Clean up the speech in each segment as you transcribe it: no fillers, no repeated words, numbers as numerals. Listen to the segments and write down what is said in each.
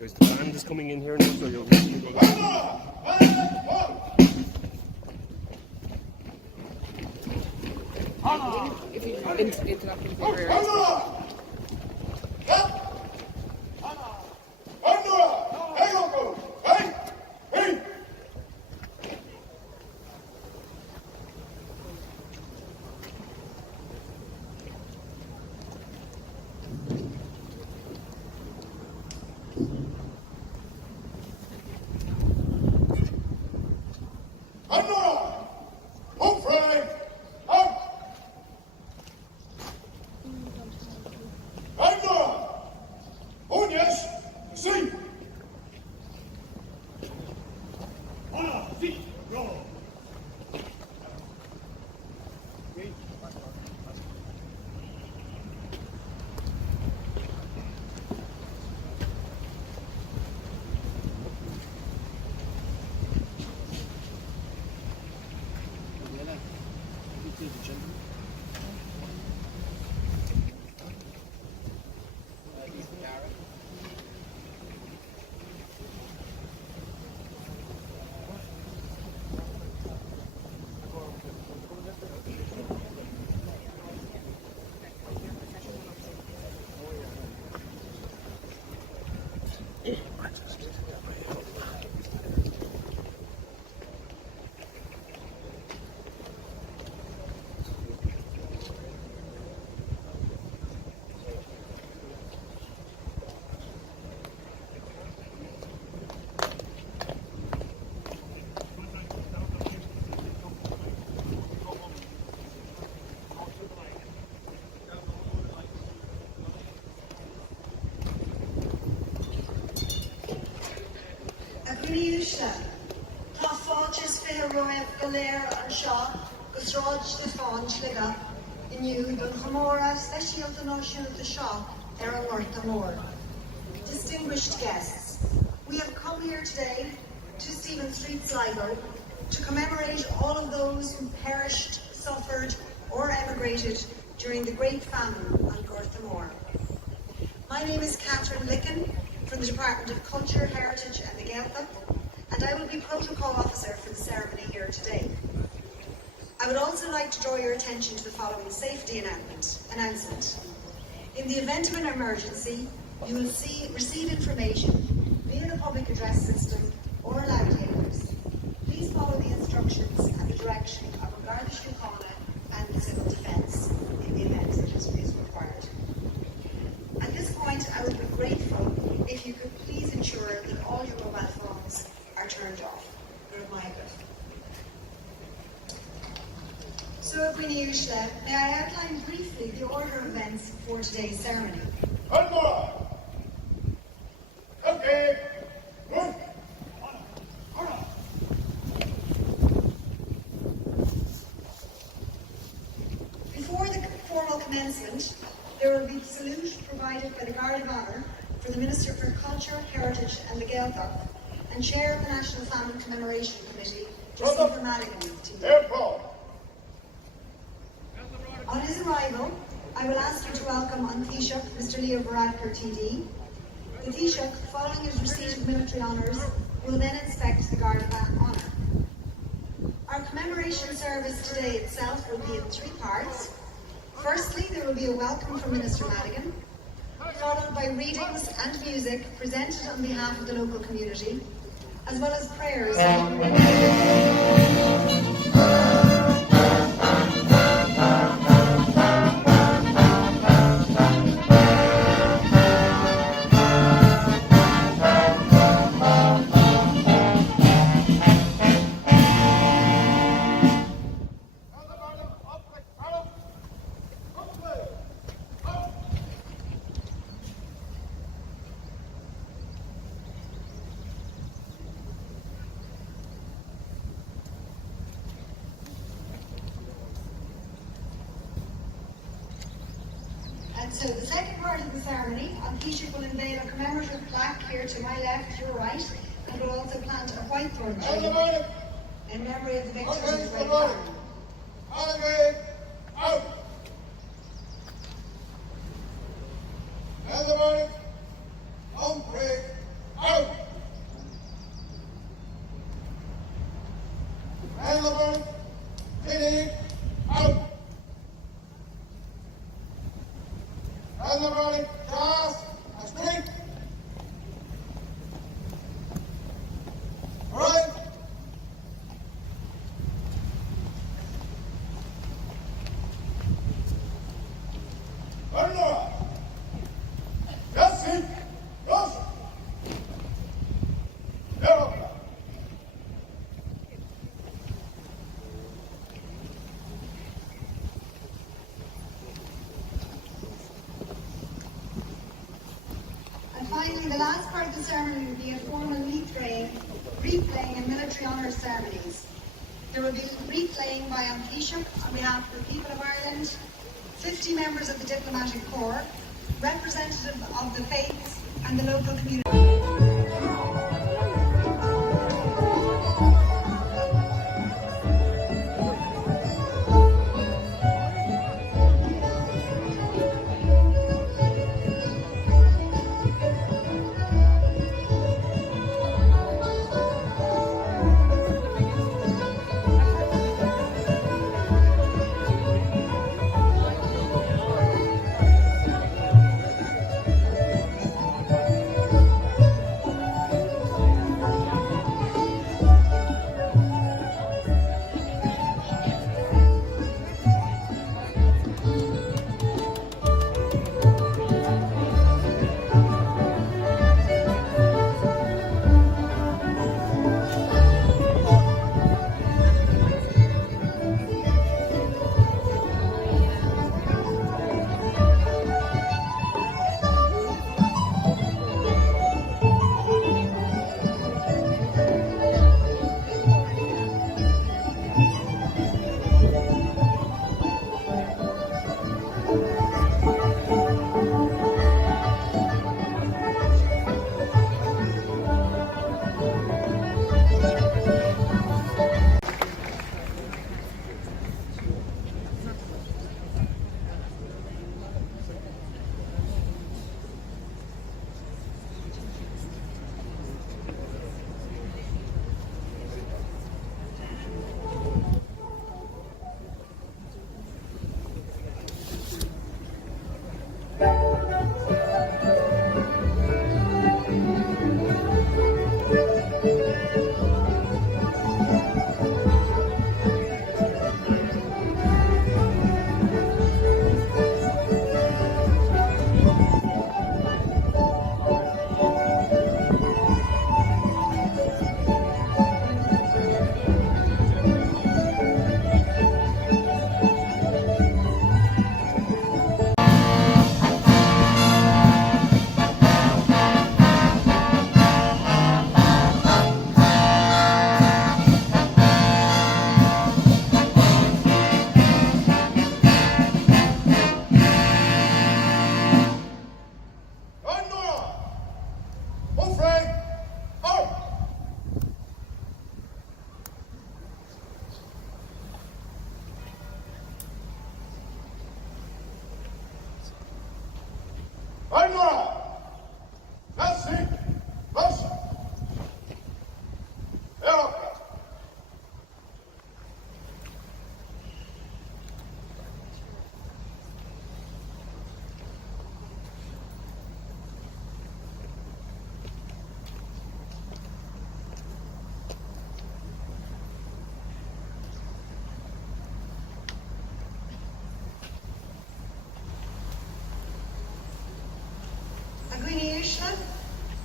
Guys, the band is coming in here now, so you'll need to go back. If you interrupt him for your Tá fáilte fé roiamh go léir an seo gus ráid de fáin Sligo inniu don chamóra speisialta náisiúnta seo an Mhórta Mór. Distinguished guests, we have come here today to Stephen Street, Sligo, to commemorate all of those who perished, suffered or emigrated during the Great Famine on Gortha Mór. My name is Catherine Licken from the Department of Culture, Heritage and the Gaeltacht, and I will be Protocol Officer for the ceremony here today. I would also like to draw your attention to the following safety announcement. In the event of an emergency, you will receive information via the public address system or loudspeakers. Please follow the instructions and the direction of a Garda Síochána and the Civil Defence in the event that is required. At this point, I would be grateful if you could please ensure that all your mobile phones are turned off. So, Uisle, may I outline briefly the order of events for today's ceremony? Okay. Before the formal commencement, there will be the salute provided by the Guard of Honour for the Minister for Culture, Heritage and the Gaeltacht and Chair of the National Famine Commemoration Committee, Taoiseach Madigan. On his arrival, I will ask you to welcome on Taoiseach Mr. Leo Varadkar TD. The Taoiseach, following his receipt of military honours, will then inspect the Guard of Honour. Our commemoration service today itself will be in three parts. Firstly, there will be a welcome from Minister Madigan, followed by readings and music presented on behalf of the local community, as well as prayers. So the second part of the ceremony, Taoiseach will unveil a commemorative plaque here to my left, your right, and will also plant a whitethorn tree in memory of the victims of the Great Famine. Finally, the last part of the ceremony will be a formal wreath laying and military honours ceremonies. There will be wreath laying by an Taoiseach on behalf of the people of Ireland, 50 members of the diplomatic corps, representative of the faiths and the local community.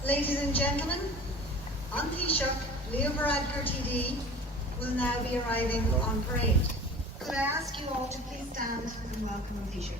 Ladies and gentlemen, Taoiseach Leo Varadkar TD will now be arriving on parade. Could I ask you all to please stand and welcome Taoiseach.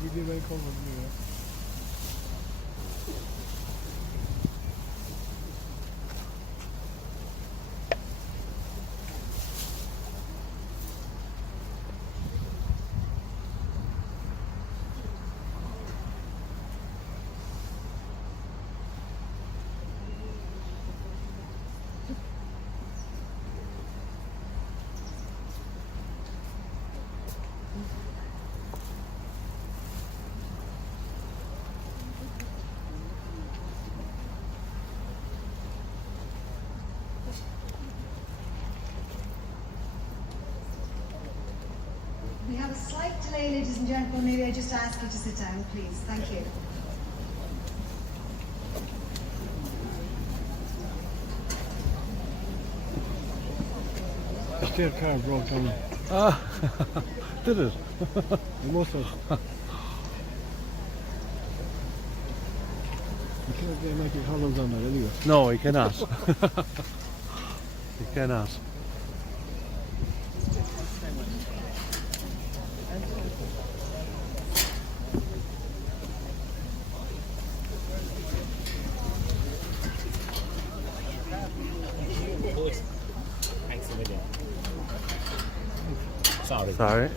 You do very common, yeah. delay, ladies and gentlemen, maybe I just ask you to sit down, please. Thank you. The stair car broke down. Ah, did it? It must have. You can't get Michael Collins on that anyway. No, he cannot. He cannot. Thanks a million. Sorry.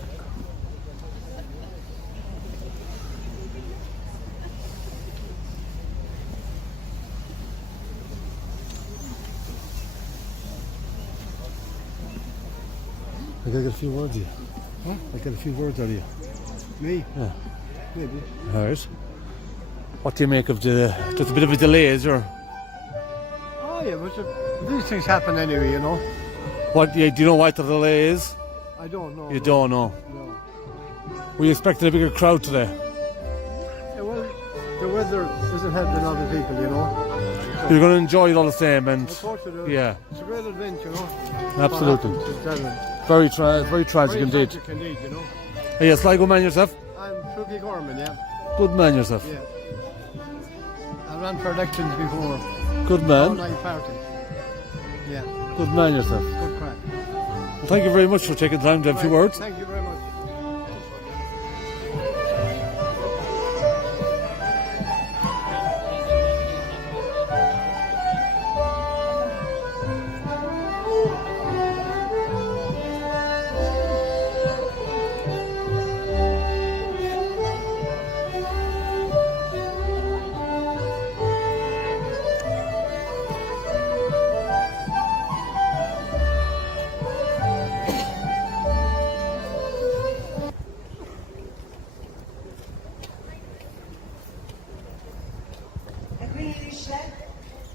I gotta get a few words here. Huh? I get a few words out of you. Me? Yeah. Maybe. Alright. What do you make of the just a bit of a delay, is there? Oh yeah, but these things happen anyway, you know. What do you know what the delay is? I don't know. You don't know. No. We expected a bigger crowd today. Yeah, well, the weather isn't helping other people, you know. You're gonna enjoy it all the same, and Of course it is. yeah, It's a great event, you know. absolutely. What happens, it's terrible. Very tragic Very indeed. tragic indeed, you know. Are you a Sligo man yourself? I'm Shuki Gorman, yeah. Good man yourself. Yeah. I ran for elections before. Good All man. nine parties. Yeah, Good man yourself. good crack. Well, thank you very much for taking the time to have a few Right, words. Thank you very much.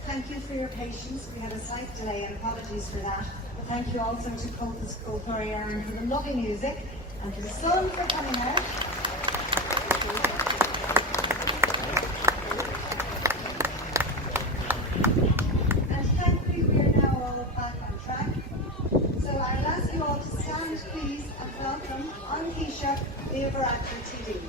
Thank you for your patience. We had a slight delay and apologies for that. But thank you also to Co Sligo for the lovely music and to the sun for coming out. And thankfully we are now all back on track. So I'll ask you all to stand please and welcome on Taoiseach Leo Varadkar TD.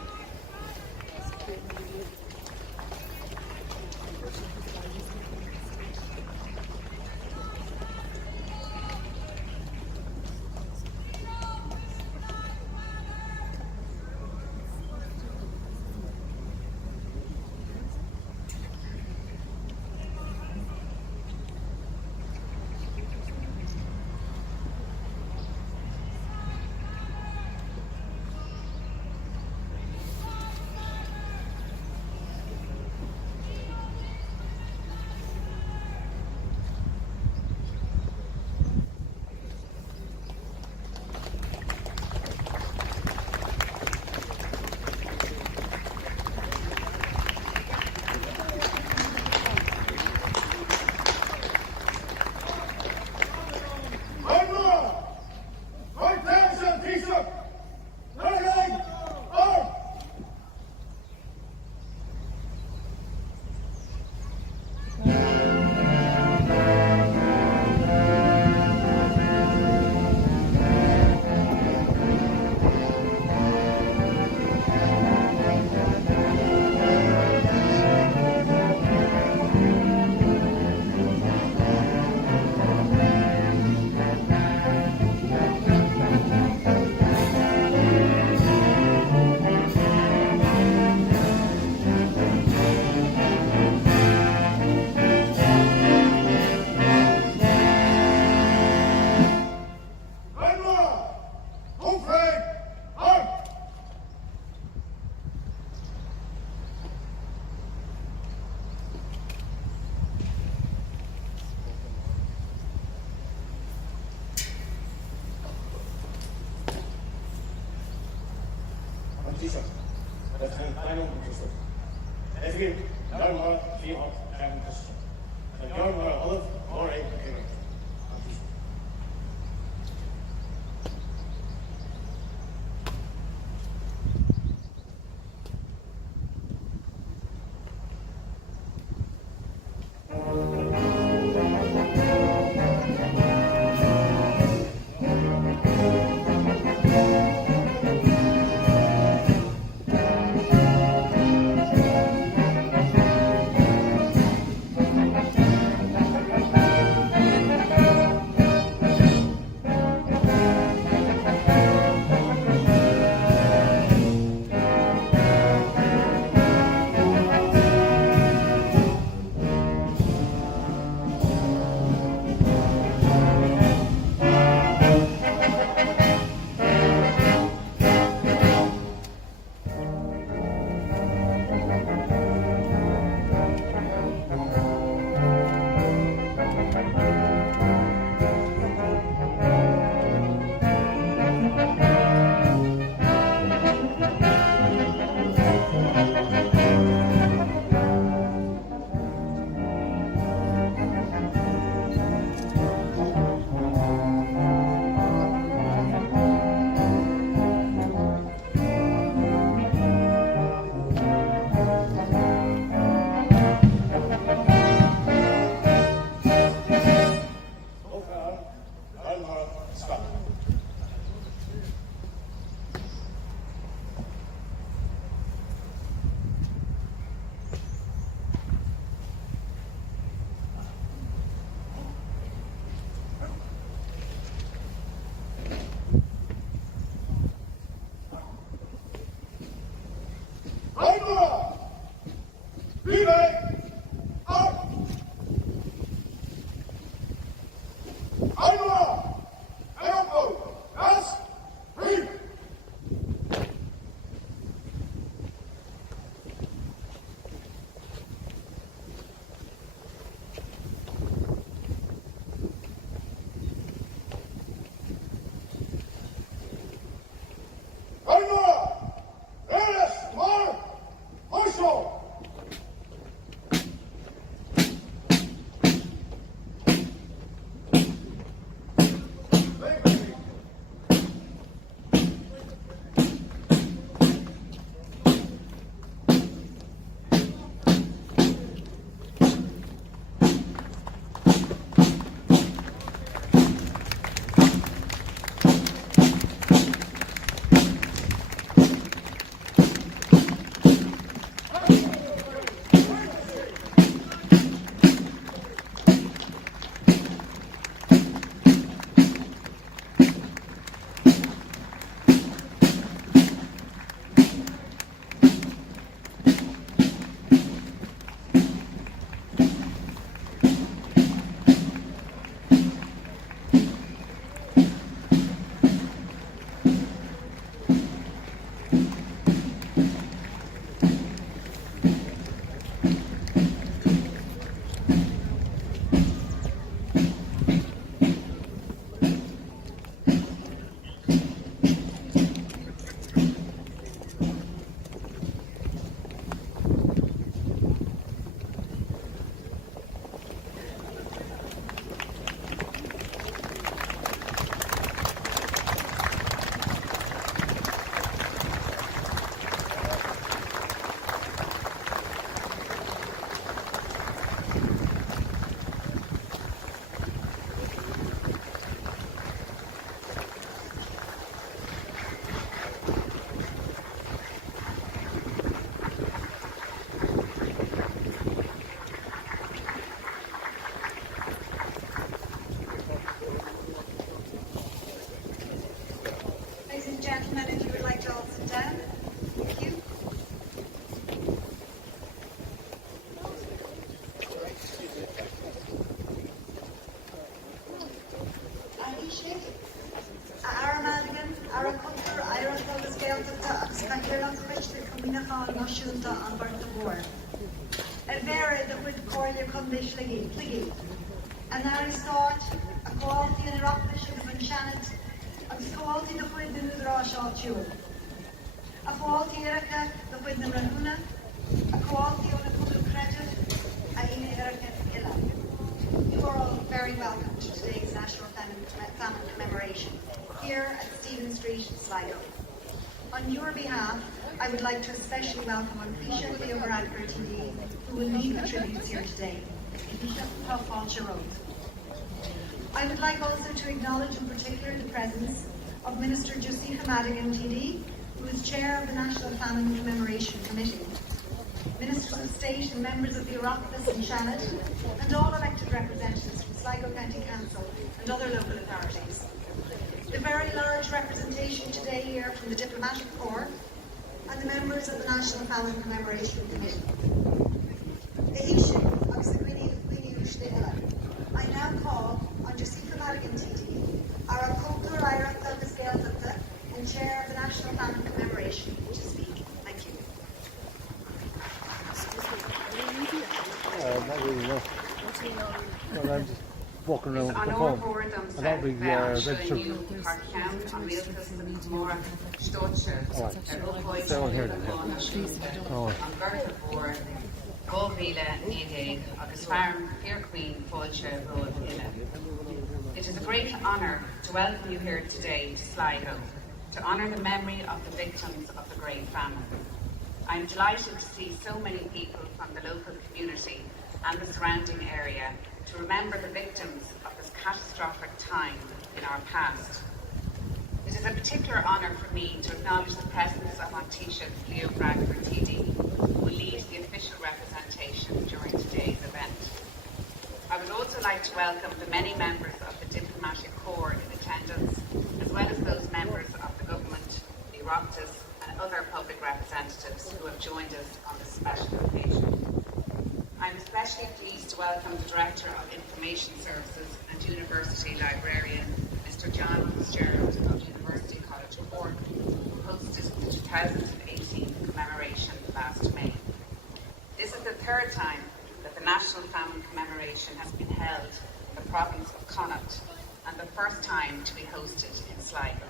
Admiral! Airport! Gas! Free! Admiral! Reales! Mar! Marshal! Ladies and gentlemen, if you would like to all sit down. Thank you. Aishik, Aramadigan, Arakultur, Irakel, the Skelta, Skakiran, Krishna, Kaminakal, Noshunta, and Bartabor. A very the would call your condition, Pliggy. And now I start a quality in Iraq, Bishop of Shannon. Agus quality the chuid na nudrá seo tiúil. A quality Erica the chuid na rahuna, a quality on a cúlú credit, a ina Erica illa. You are all very welcome to today's National Famine Commemoration here at Stephen Street, Sligo. On your behalf, I would like to especially welcome Taoiseach Leo Varadkar TD, who will lead the tributes here today. I would like also to acknowledge in particular the presence of Minister Josepha Madigan TD, who is Chair of the National Famine Commemoration Committee, Ministers of State and members of the Oireachtas and Shannon, and all elected representatives from Sligo County Council and other local authorities. The very large representation today here from the Diplomatic Corps and the members of the National Famine Commemoration Committee. The issue of the I now call on Josepha Madigan TD, our Cultural Irish of Scale and Chair of the National Famine Commemoration, to speak. Thank you. Not really, no. Well, I'm just walking around An the home. órbór dom I don't think registered. Park Town, on Realtas, Mora, Stotcher, Down here. Oh, on Bertha Board, Govila, Nidig, Agus Farm, Fear Queen, Fulcher, Road, Illa. It is a great honour to welcome you here today to Sligo, to honour the memory of the victims of the Great Famine. I am delighted to see so many people from the local community and the surrounding area to remember the victims of this catastrophic time in our past. It is a particular honour for me to acknowledge the presence of Taoiseach Leo Varadkar TD, who will lead the official representation during today's event. I would also like to welcome the many members of the Diplomatic Corps in attendance, as well as those members of the government, the Oireachtas and other public representatives who have joined us on this special occasion. I'm especially pleased to welcome the Director of Information Services and University Librarian, Mr. John Fitzgerald of University College Cork, who hosted the 2018 commemoration last May. This is the third time that the National Famine Commemoration has been held in the province of Connaught, and the first time to be hosted in Sligo.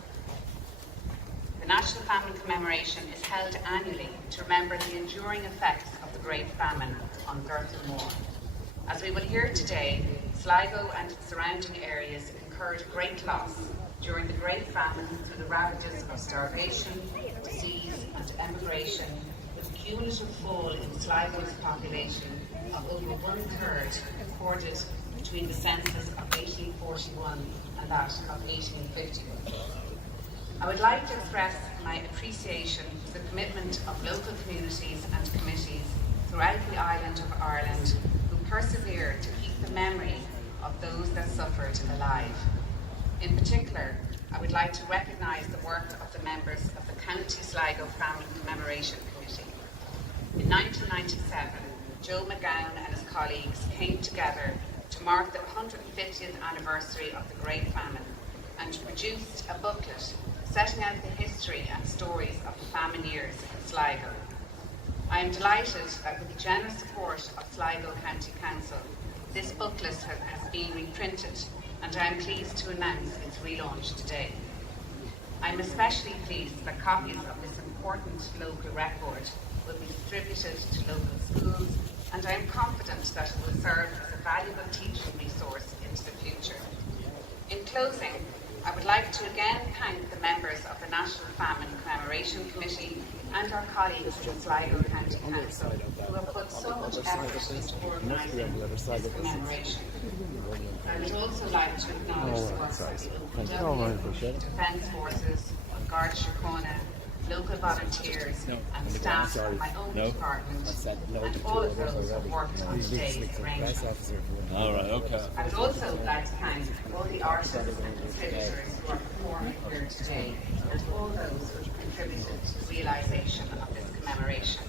The National Famine Commemoration is held annually to remember the enduring effects of the Great Famine on Gertrude Moore. As we will hear today, Sligo and its surrounding areas incurred great loss during the Great Famine through the ravages of starvation, disease and emigration, with a cumulative fall in Sligo's population of over 1/3 recorded between the census of 1841 and that of 1851. I would like to express my appreciation for the commitment of local communities and committees throughout the island of Ireland who persevere to keep the memory of those that suffered alive. In particular, I would like to recognise the work of the members of the County Sligo Famine Commemoration Committee. In 1997, Joe McGowan and his colleagues came together to mark the 150th anniversary of the Great Famine and produced a booklet setting out the history and stories of the famine years in Sligo. I am delighted that with the generous support of Sligo County Council, this booklet has been reprinted, and I am pleased to announce its relaunch today. I am especially pleased that copies of this important local record will be distributed to local schools, and I am confident that it will serve as a valuable teaching resource into the future. In closing, I would like to again thank the members of the National Famine Commemoration Committee and our colleagues in Sligo County Council who have put so much effort into organising this commemoration. I would also like to acknowledge the work of the OPW, Defence Forces, Guard Síochána, local volunteers and staff of my own department and all of those who worked on today's arrangement. All right, okay. I would also like to thank all the artists and contributors who are performing here today and all those who have contributed to the realisation of this commemoration.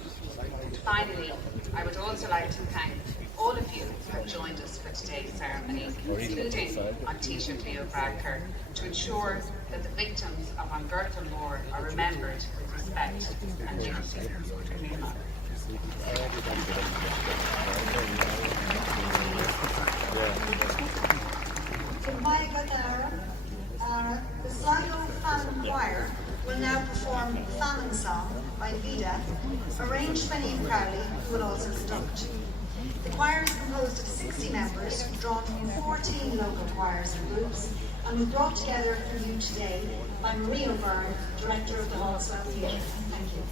And finally, I would also like to thank all of you who have joined us for today's ceremony, including Taoiseach Leo Varadkar, to ensure that the victims of An Gertrude Moore are remembered with respect and dignity. The Sligo Famine Choir will now perform Famine Song by Vida, arranged by Niamh Crowley, who will also conduct. The choir is composed of 60 members, drawn from 14 local choirs and groups, and was brought together for you today by Marie O'Byrne, Director of the Hallswell Theatre. Thank you.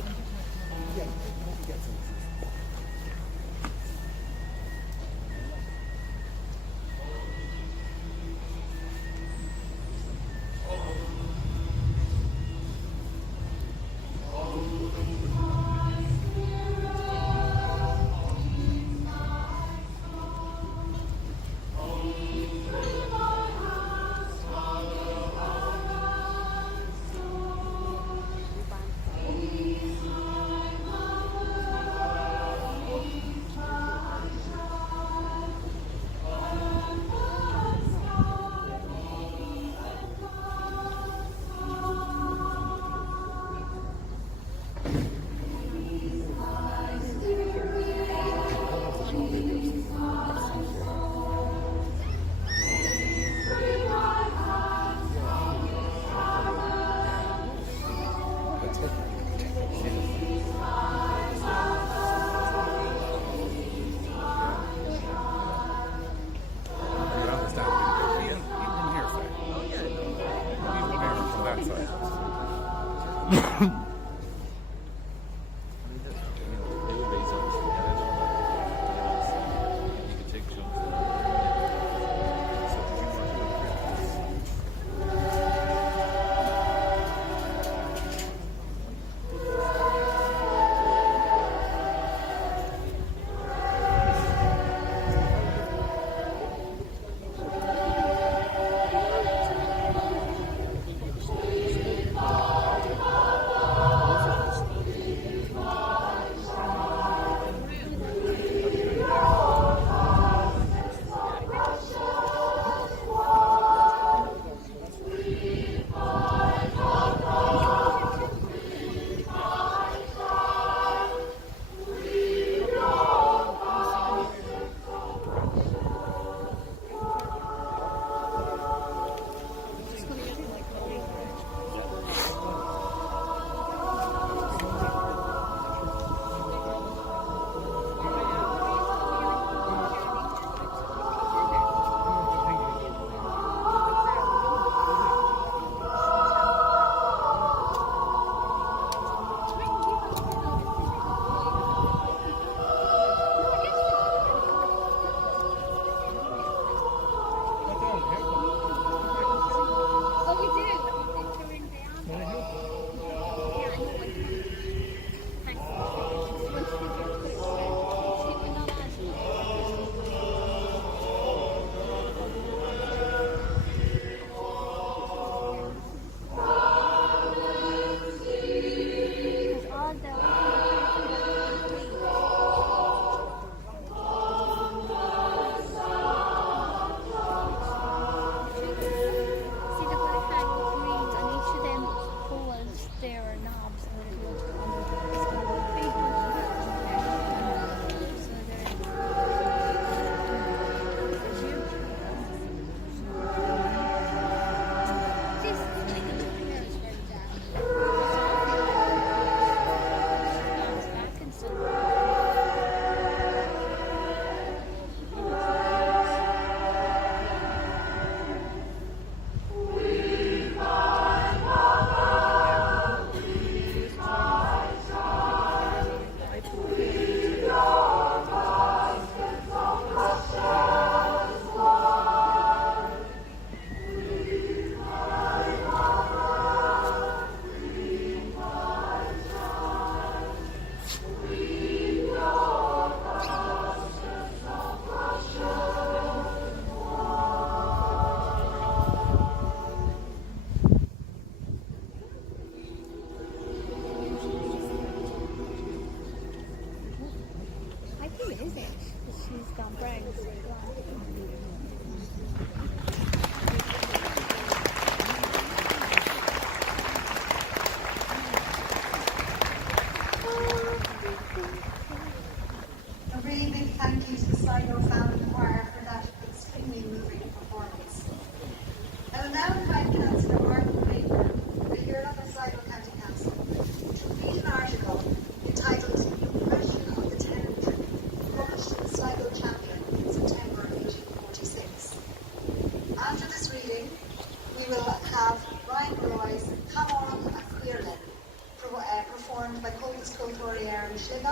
Clare and Sligo,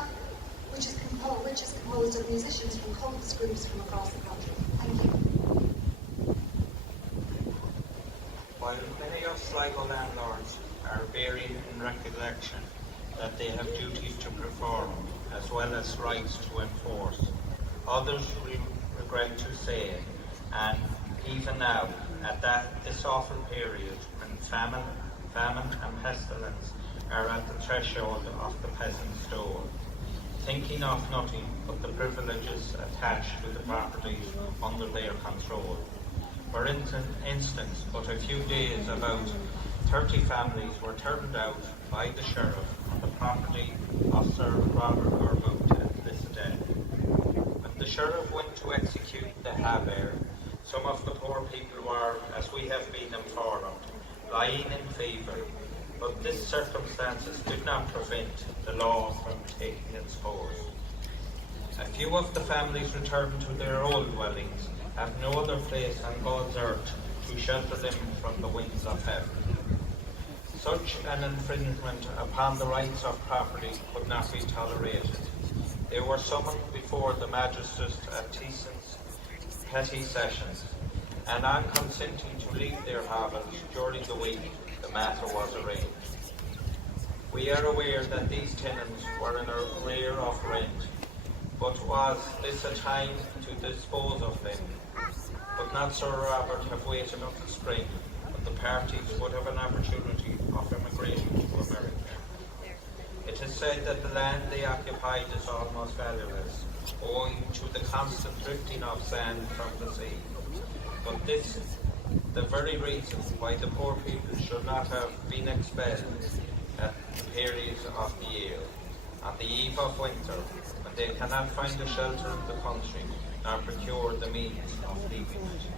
which is composed of musicians from countless groups from across the country. Thank you. While many of Sligo landlords are buried in recollection that they have duties to perform as well as rights to enforce, others regret to say, and even now, at this awful period when famine and pestilence are at the threshold of the peasant's door, thinking of nothing but the privileges attached to the property under their control. For instance, but a few days about 30 families were turned out by the sheriff on the property of Sir Robert Ormond at Lissadell. When the sheriff went to execute the haber, some of the poor people were, as we have been informed, lying in fever, but this circumstances did not prevent the law from taking its course. A few of the families returned to their old dwellings, have no other place on God's earth to shelter them from the winds of heaven. Such an infringement upon the rights of property could not be tolerated. They were summoned before the magistrates at Teeson's petty sessions, and on consenting to leave their hovels during the week, the matter was arranged. We are aware that these tenants were in arrear of rent, but was this a time to dispose of them? But not Sir Robert have waited until spring, when the parties would have an opportunity of emigrating to America. It is said that the land they occupied is almost valueless, owing to the constant drifting of sand from the sea. But this is the very reason why the poor people should not have been expelled at the periods of the year, on the eve of winter, when they cannot find a shelter in the country, nor procure the means of leaving it.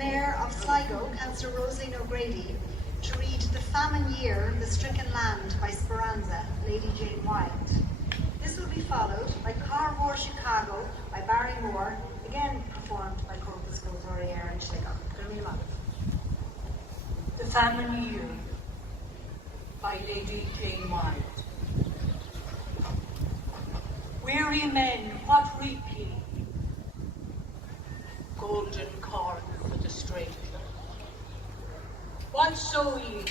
Mayor of Sligo, Councillor Rosalie O'Grady, to read The Famine Year, The Stricken Land by Speranza, Lady Jane Wilde. This will be followed by Car War Chicago by Barry Moore, again performed by Co Sligo in Sligo. The Famine Year by Lady Jane Wilde. Weary men, what reap ye? Golden corn for the stranger. What sow ye?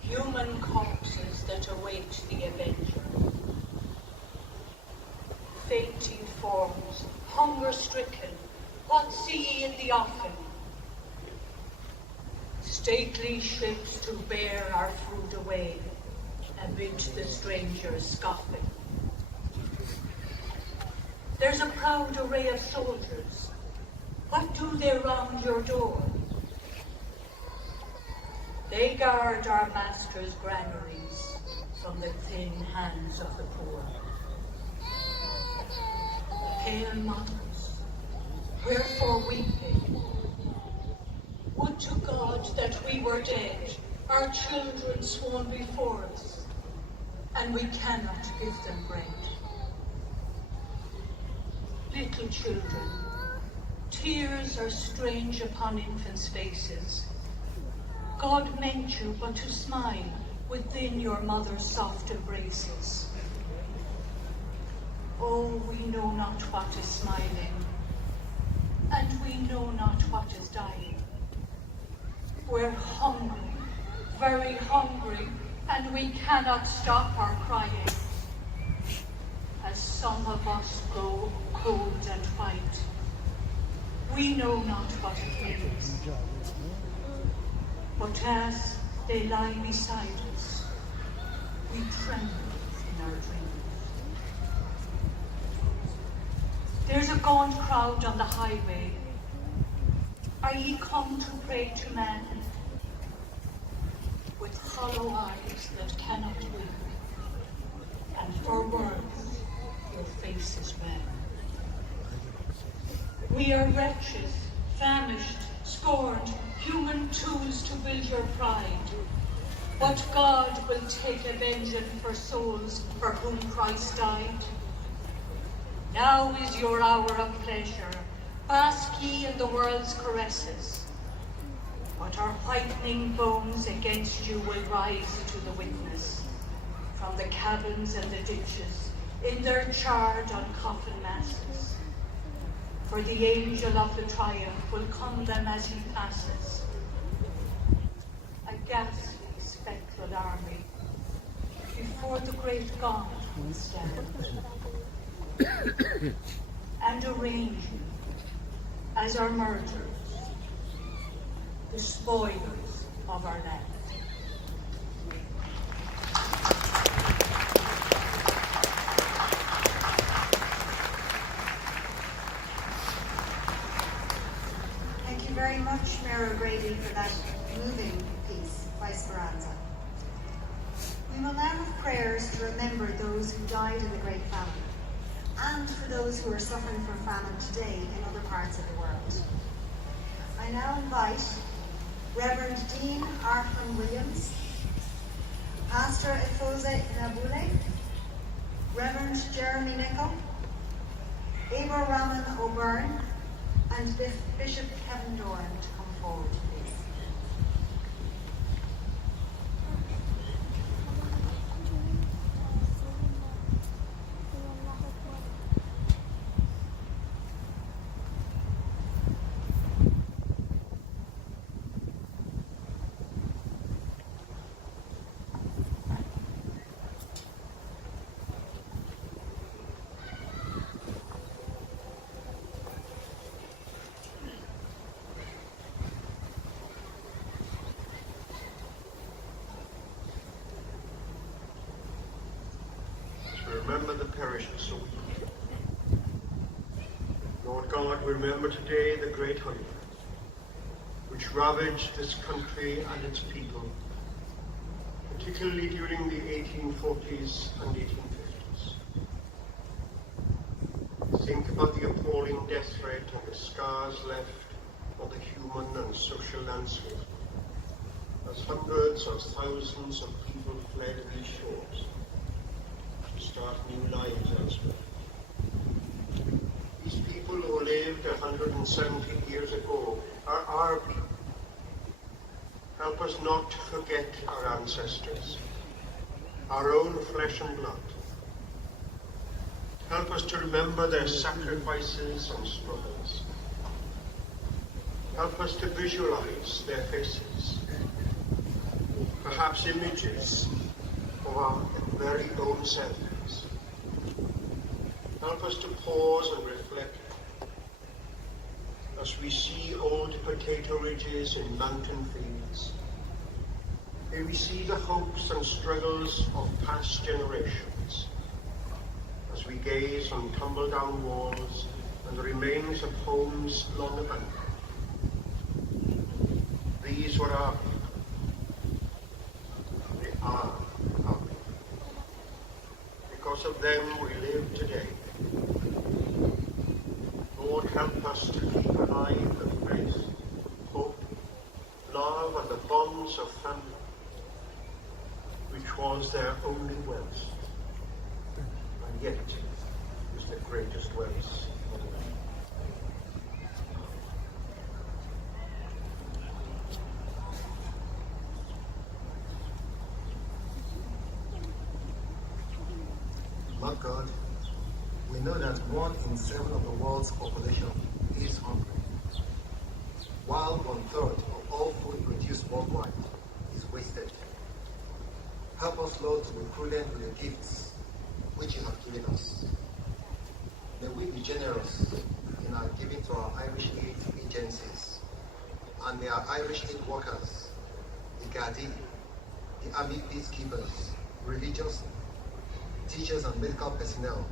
Human corpses that await the avenger. Fainting forms, hunger-stricken, what see ye in the offing? Stately ships to bear our food away, amid the strangers scoffing. There's a proud array of soldiers. What do they round your door? They guard our master's granaries from the thin hands of the poor. Pale mothers, wherefore weeping? Would to God that we were dead, our children sworn before us, and we cannot give them bread. Little children, tears are strange upon infants' faces. God meant you but to smile within your mother's soft embraces. Oh, we know not what is smiling, and we know not what is dying. We're hungry, very hungry, and we cannot stop our crying. As some of us grow cold and white, we know not what it means. But as they lie beside us, we tremble in our dreams. There's a gaunt crowd on the highway. Are ye come to pray to man? With hollow eyes that cannot weep, and for words your face is red. We are wretches, famished, scorned, human tools to build your pride. But God will take a vengeance for souls for whom Christ died. Now is your hour of pleasure. Bask ye in the world's caresses. But our whitening bones against you will rise to the witness. From the cabins and the ditches, in their charred uncoffin masses. For the angel of the triumph will come them as he passes. A ghastly spectral army, before the great God will stand. And arrange you as our murderers, the spoilers of our land. Thank you very much, Mayor O'Grady, for that moving piece by Speranza. We will now have prayers to remember those who died in the Great Famine, and for those who are suffering from famine today in other parts of the world. I now invite Reverend Dean Arthur Williams, Pastor Efoze Nabule, Reverend Jeremy Nichol, Abel Raman O'Byrne, and Bishop Kevin Doran to come forward, please. Remember the perishing soul. Lord God, we remember today the great hunger which ravaged this country and its people, particularly during the 1840s and 1850s. Think about the appalling death rate and the scars left and social landscape as hundreds of thousands of people fled these shores to start new lives elsewhere. These people who lived 170 years ago are our people. Help us not to forget our ancestors, our own flesh and blood. Help us to remember their sacrifices and struggles. Help us to visualize their faces, perhaps images of our very own selves. Help us to pause and reflect as we see old potato ridges in mountain fields. May we see the hopes and struggles of past generations as we gaze on tumble-down walls and the remains of homes long abandoned. These were our people. They are our people. Because of them we live today. Lord, help us to keep alive the faith, hope, love, and the bonds of family, which was their only wealth, and yet is the greatest wealth of all. Lord God, we know that 1 in 7 of the world's population is hungry, while 1/3 of all food produced worldwide is wasted. Help us, Lord, to be prudent with the gifts which you have given us. May we be generous in our giving to our Irish aid agencies, and may our Irish aid workers, the Gardaí, the army peacekeepers, religious teachers and medical personnel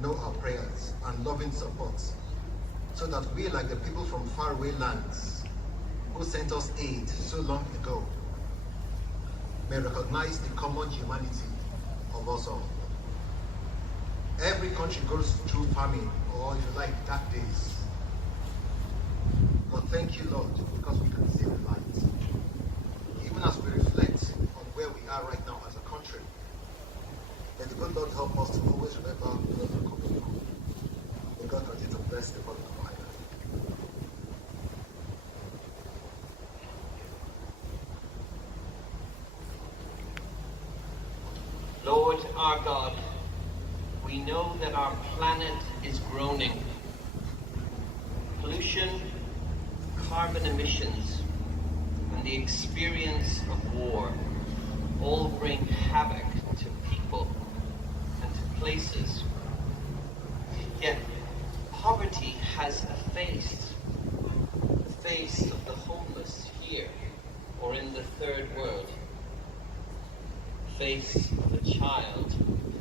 know our prayers and loving support, so that we, like the people from faraway lands who sent us aid so long ago, may recognize the common humanity of us all. Every country goes through famine, or if you like, dark days. But thank you, Lord, because we can see the light. Even as we reflect on where we are right now as a country, may the good Lord help us to always remember where we're coming from. May God continue to bless the body of our life. Lord our God, we know that our planet is groaning. Pollution, carbon emissions, and the experience of war all bring havoc to people and to places. Yet poverty has a face, the face of the homeless here or in the third world, the face of a child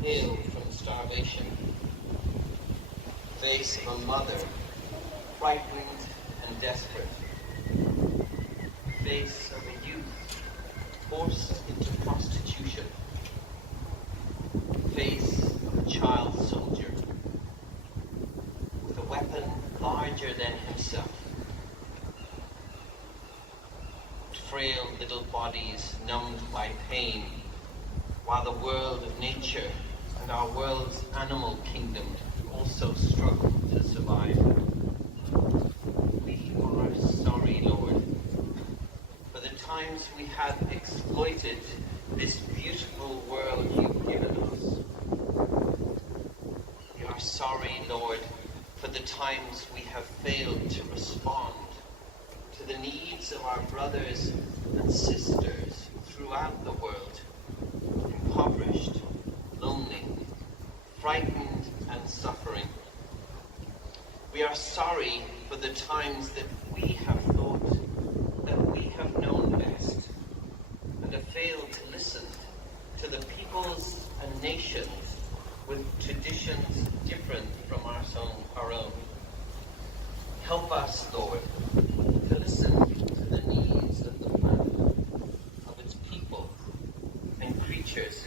pale from starvation, the face of a mother frightened and desperate, the face of a youth forced into prostitution, the face of a child soldier with a weapon larger than himself, frail little bodies numbed by pain, while the world of nature and our world's animal kingdom also struggle to survive. We are sorry, Lord, for the times we have exploited this beautiful world you've given us. We are sorry, Lord, for the times we have failed to respond to the needs of our brothers and sisters throughout the world, impoverished, lonely, frightened and suffering. We are sorry for the times that we have thought that we have known best and have failed to listen to the peoples and nations with traditions different from our own. Help us, Lord, to listen to the needs of the planet, of its people and creatures.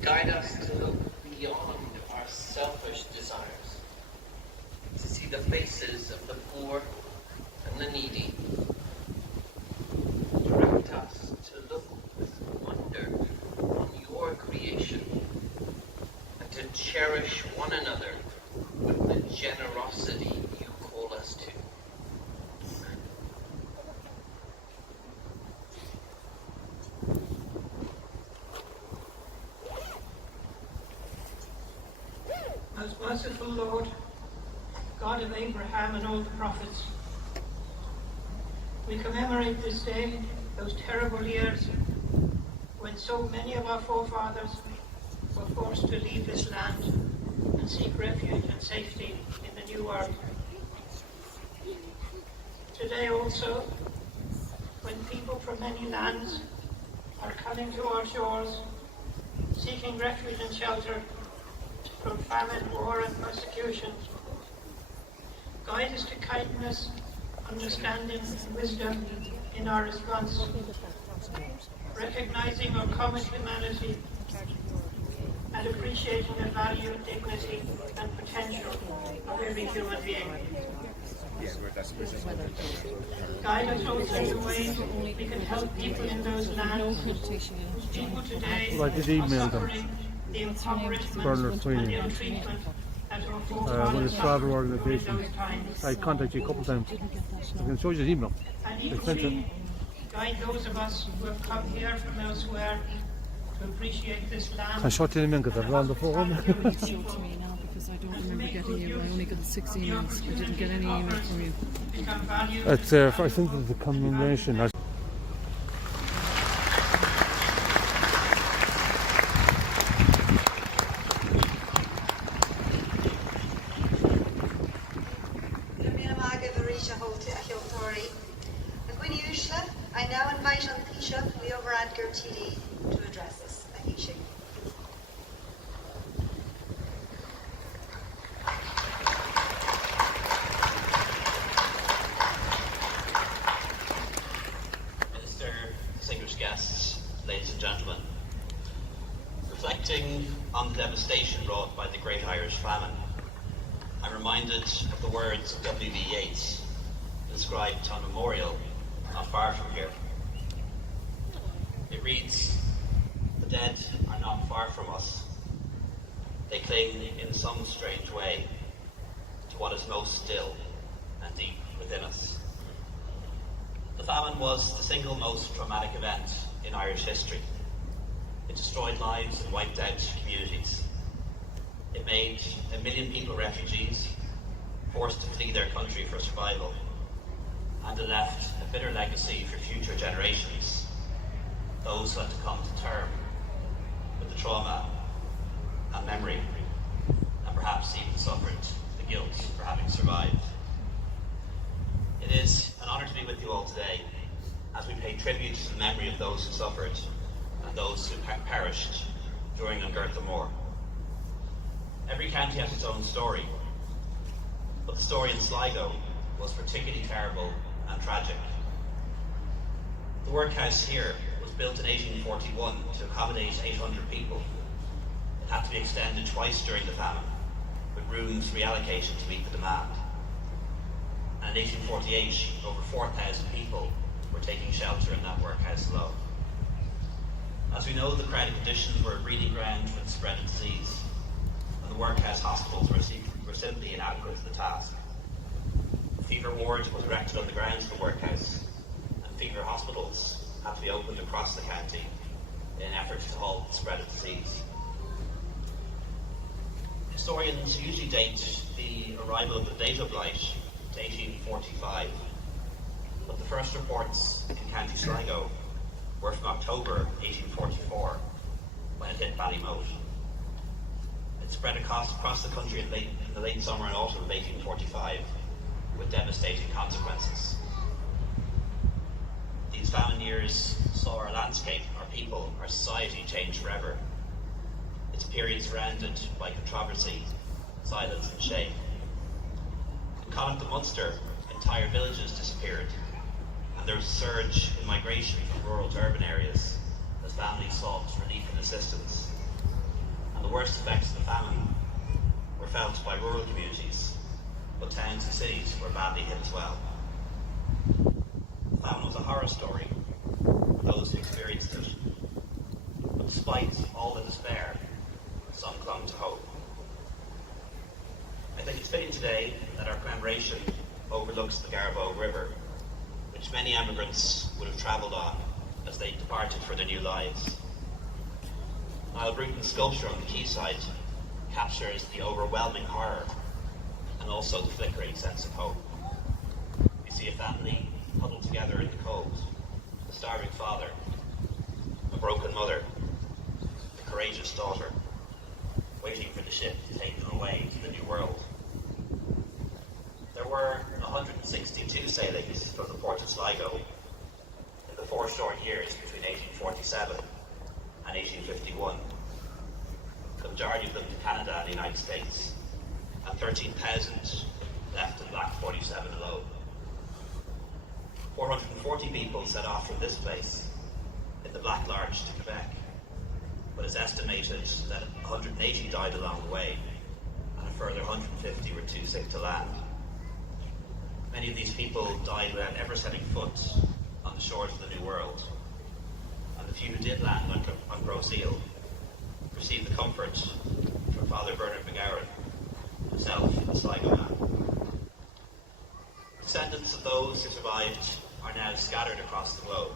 Guide us to look beyond our selfish desires, to see the faces of the poor and the needy, Abraham and all the prophets. We commemorate this day, those terrible years when so many of our forefathers were forced to leave this land and seek refuge and safety in the New World. Today also, when people from many lands are coming to our shores, seeking refuge and shelter from famine, war and persecution, guide us to kindness, understanding and wisdom in our response, recognizing our common humanity and appreciating the value, dignity and potential of every human being. Guide us also in the ways we can help people in those lands whose people today Well, I did email are them. suffering the impoverishment Bernard and Sweeney. the treatment that our With forefathers his travel suffered organisation. during those times. I contacted you a couple of times. I can show you the email. And I sent it. equally, guide those of us who have come here from elsewhere to appreciate this land. I shot you in a minute, I'm on the phone. Because I don't remember getting you. I only got 6 emails. I didn't get any email from you. It's, I sent it the commemoration. I now invite on Taoiseach Leo Varadkar TD to address us. Taoiseach. Minister, distinguished guests, ladies and gentlemen, reflecting on the devastation wrought by the Great Irish Famine, I'm reminded of the words of W.B. Yeats, inscribed on a memorial not far from here. It reads, "The dead are not far from us. They cling in some strange way to what is most still and deep within us." The famine was the single most traumatic event in Irish history. It destroyed lives and wiped out communities. It made 1 million people refugees, forced to flee their country for survival, and it left a bitter legacy for future generations, those who had to come to terms with the trauma and memory, and perhaps even suffered the guilt for having survived. It is an honour to be with you all today as we pay tribute to the memory of those who suffered and those who perished during and Garda Mór. Every county has its own story, but the story in Sligo was particularly terrible and tragic. The workhouse here was built in 1841 to accommodate 800 people. It had to be extended twice during the famine, with rooms reallocated to meet the demand. And in 1848, over 4,000 people were taking shelter in that workhouse alone. As we know, the crowded conditions were a breeding ground for the spread of disease, and the workhouse hospitals were simply inadequate to the task. A fever ward was erected on the grounds of the workhouse, and fever hospitals had to be opened across the county in an effort to halt the spread of disease. Historians usually date the arrival of the date of light to 1845, but the first reports in County Sligo were from October 1844, when it hit Ballymote. It spread across the country in the late summer and autumn of 1845, with devastating consequences. These famine years saw our landscape, our people, our society change forever. Its period surrounded by controversy, silence and shame. In Connacht and Munster, entire villages disappeared, and there was a surge in migration from rural to urban areas as families sought relief and assistance. And the worst effects of the famine were felt by rural communities, but towns and cities were badly hit as well. The famine was a horror story for those who experienced it, but despite all the despair, some clung to hope. I think it's fitting today that our commemoration overlooks the Garbo River, which many emigrants would have travelled on as they departed for their new lives. Niall Bruton's sculpture on the quayside captures the overwhelming horror and and also the flickering sense of hope. We see a family huddled together in the cold, a starving father, a broken mother, a courageous daughter, waiting for the ship to take them away to the new world. There were 162 sailings from the port of Sligo in the 4 short years between 1847 and 1851. The majority of them to Canada and the United States, and 13,000 left in Black 47 alone. 440 people set off from this place in the Black Large to Quebec, but it's estimated that 180 died along the way, and a further 150 were too sick to land. Many of these people died without ever setting foot on the shores of the New World, and the few who did land on Grosse Ile received the comfort from Father Bernard McGowan, himself a Sligo man. Descendants of those who survived are now scattered across the globe,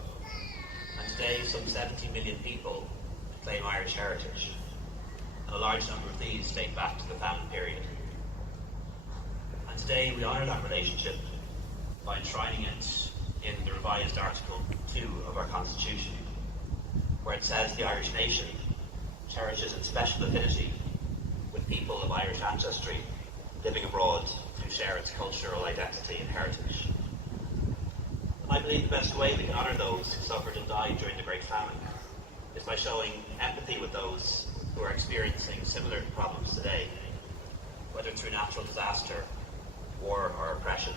and today some 70 million people claim Irish heritage, and a large number of these date back to the famine period. And today we honour that relationship by enshrining it in the revised Article 2 of our Constitution, where it says the Irish nation cherishes its special affinity with people of Irish ancestry living abroad who share its cultural identity and heritage. And I believe the best way we can honour those who suffered and died during the Great Famine is by showing empathy with those who are experiencing similar problems today, whether through natural disaster, war or oppression.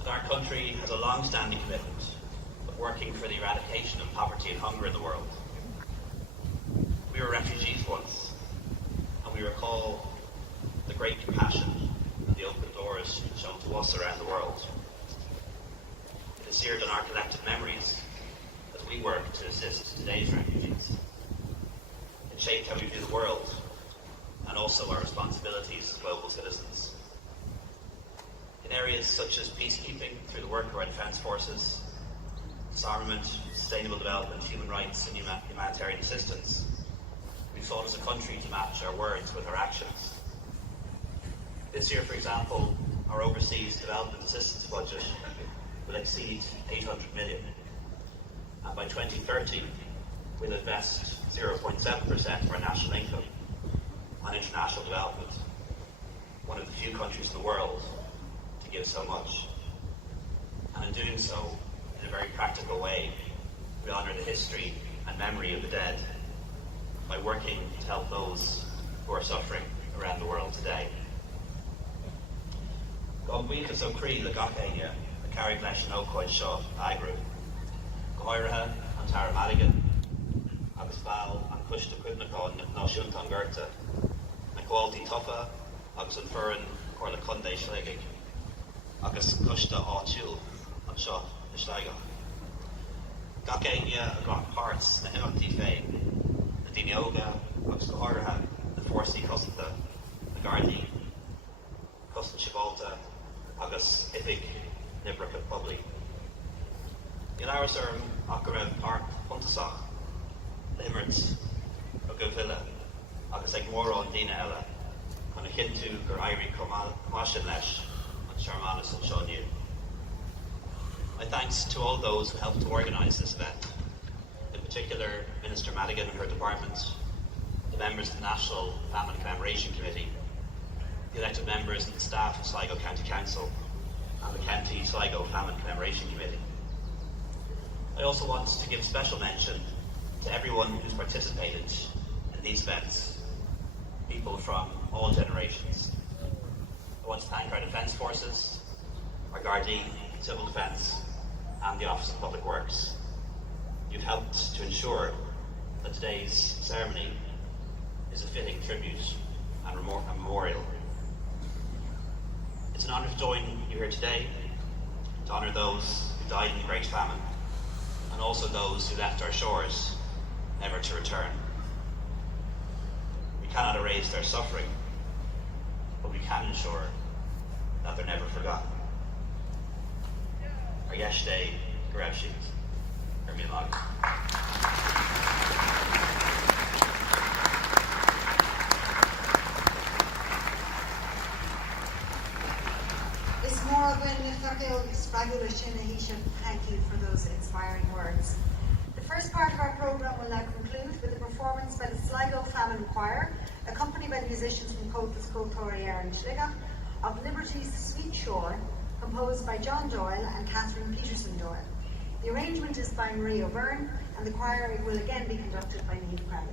And our country has a long-standing commitment of working for the eradication of poverty and hunger in the world. We were refugees once, and we recall the great compassion and the open doors shown to us around the world. It is seared in our collective memories as we work to assist today's refugees. It shaped how we view the world and also our responsibilities as global citizens. In areas such as peacekeeping through the work of our defence forces, disarmament, sustainable development, human rights and humanitarian assistance, we fought as a country to match our words with our actions. This year, for example, our overseas development assistance budget will exceed 800 million, and by 2030 we'll invest 0.7% of our national income on international development, one of the few countries in the world to give so much. And in doing so, in a very practical way, we honour the history and memory of the dead by working to help those who are suffering around the world today. Gobhuilcha so crí le gachéine a carrig leis an ócáid seo agru. Go háirithe an Tara Madigan, agus báil an cuiste cuimhneáin náisiúnta an Gurta, na gháiltaí tufa agus an furan chuir le Condé Sligo, agus cuiste áitiúil an seo na Sligo. Gachéine a gach parts na imeachtaí féin, na daoine óga agus go háirithe na fórsaí cosanta, na Gardaí, Costan Sibalta, agus ifig Nibracha Publi. In our sermon, ach go raibh part puntasach, le himirt a Gobhuilcha, agus ag mórán daoine eile, chun a chinú gur éirí comáisian leis an searmannas an seo nniu. My thanks to all those who helped to organise this event, in particular Minister Madigan and her department, the members of the National Famine Commemoration Committee, the elected members and the staff of Sligo County Council, and the County Sligo Famine Commemoration Committee. I also want to give special mention to everyone who's participated in these events, people from all generations. I want to thank our Defence Forces, our Gardaí, Civil Defence, and the Office of Public Works. You've helped to ensure that today's ceremony is a fitting tribute and memorial. It's an honour to join you here today, to honour those who died in the Great Famine, and also those who left our shores, never to return. We cannot erase their suffering, but we can ensure that they're never forgotten. Ar yesterday, Gareb Sheet, or Milag. Thank you for those inspiring words. The first part of our programme will now conclude with a performance by the Sligo Famine Choir, accompanied by the musicians from Co Sligo, of Liberty's Sweet Shore, composed by John Doyle and Catherine Peterson Doyle. The arrangement is by Marie O'Byrne, and the choir will again be conducted by Niamh Crowley.